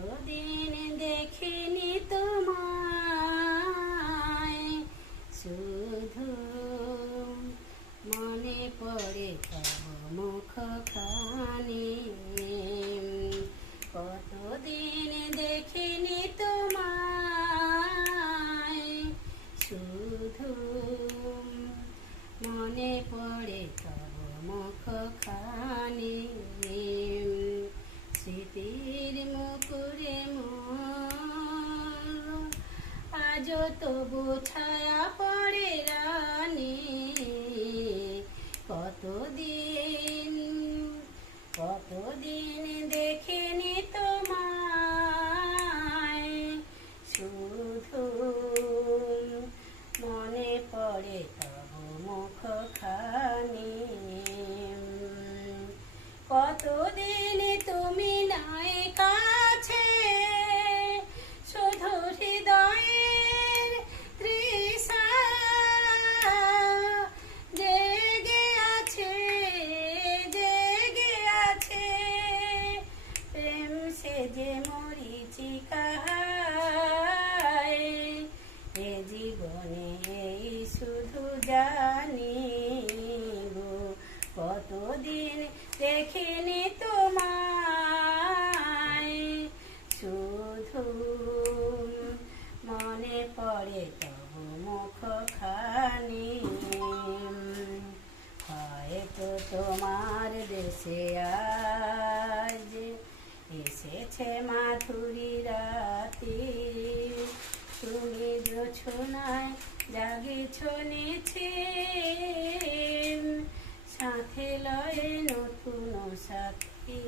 কতদিন দেখিনি তোমায়, শুধু মনে পড়ে তব মুখখানি। কতদিন দেখিনি তোমায়, শুধু মনে পড়ে তব মুখখানি। স্মৃতির মুকুরে মোর আজও তবু ছায়া পড়ে রানী। কতদিন কতদিন দেখিনি তোমায়, শুধু মনে পড়ে তব মুখখানি। কতদিন তুমি নাই কাছে, শুধু হৃদয়ের তৃষা জেগে আছে, জেগে আছে। প্রেম সে যে মরিচিকা, এ জীবনে এই শুধু জানি গো। কতদিন দেখিনি তোমায়, শুধু মনে পড়ে তব মুখখানি। হয়তো তোমার দেশে আজ এসেছে মাধুরী রাতি, তুমি জোছনায় জাগিছ নিছে, সাথে লয়ে নতুন সাথী।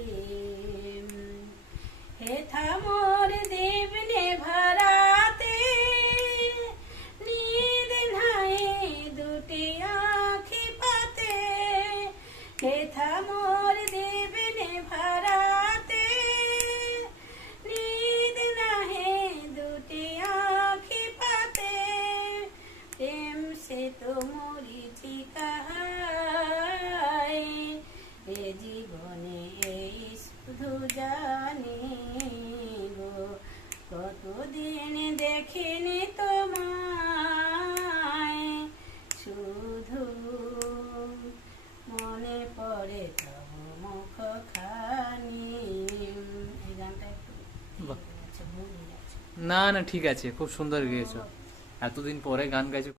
হেথা মোর দেবনে ভরাতে, নিদ নাই দুটি আঁখি পাতে। হেথা মোর দেবনে ভরাতে, নিদ নাহে দুটি আঁখি পাতে। প্রেম সে তো মরিচিকা, এ জীবনে এই শুধু জানি গো। কতদিন দেখিনি তোমায়, শুধু মনে পড়ে তব মুখখানি। এই গানটা একটু বাহ। ভুল হয়ে যাচ্ছে। না না, ঠিক আছে, খুব সুন্দর গেয়েছো। এতদিন পরে গান গাইছো।